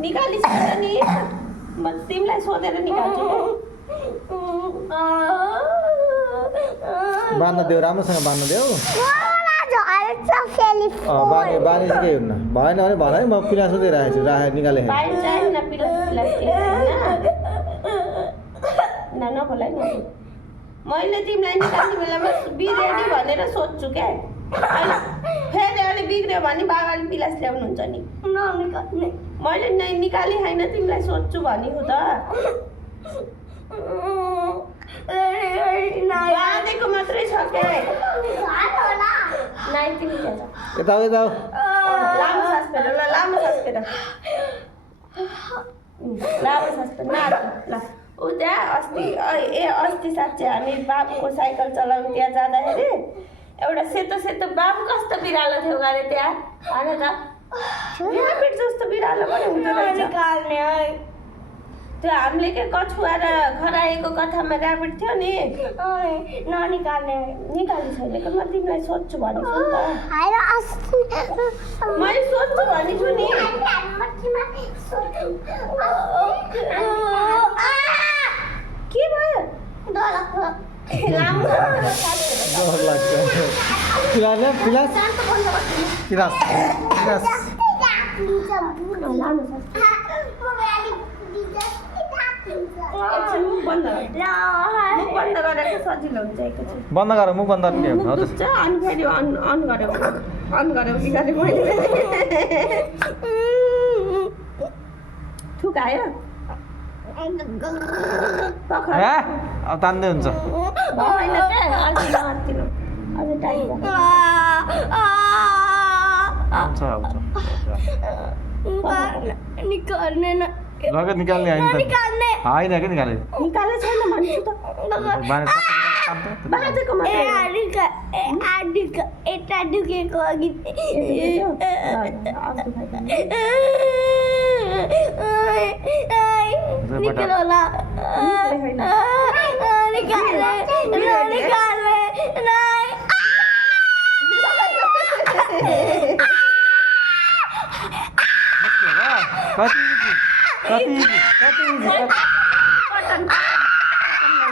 निकालिसक्छ नि म तिमीलाई सोधेर निकाल्छु बाँध्न देऊ राम्रोसँग बाँध्न देऊ बानी चाहिँ केही हुन्न भएन भने भन है म पिलास सोधै राखेको छु राखेर निकालेँ नबोलाइ न मैले तिमीलाई निकाल्ने बेलामा बिग्रियो भनेर सोध्छु क्या फेरि अलि बिग्रियो भने बाबाले पिलास ल्याउनुहुन्छ नि मैले नै निकाली होइन तिमीलाई सोध्छु भनेको त बाँधेको मात्रै छ क्या नाइ तिमी यता यता लामो सास फेर ल लामो सास फेर लामो सास फेर ल ऊ त्यहाँ अस्ति साँच्चै हामी बाबुको साइकल चलाउनु त्यहाँ जाँदाखेरि एउटा सेतो सेतो बाबु कस्तो बिरालो थियो अरे त्यहाँ होइन त ऱ्याबिट जस्तो बिरालो पनि हुँदो रहेछ त्यो हामीले के कछुवा र खराएको कथामा ऱ्याबिट थियो नि ननिकाल्ने निकाल्नु छैन कि म तिमीलाई सोध्छु भनेको नि त मैले सोध्छु भनेको नि के भयो लामो बन्द गर मुख बन्द गर्ने अनि फेरि अन गऱ्यो बिगारे मैले थुकायो अब तान्दै हुन्छ निकाल्ने रगत निकाल्ने होइन होइन के निकाले निकाले छैन भन्छु त बाजेको मात्रै यता दुखेको अघि निकाल होला निकाले कति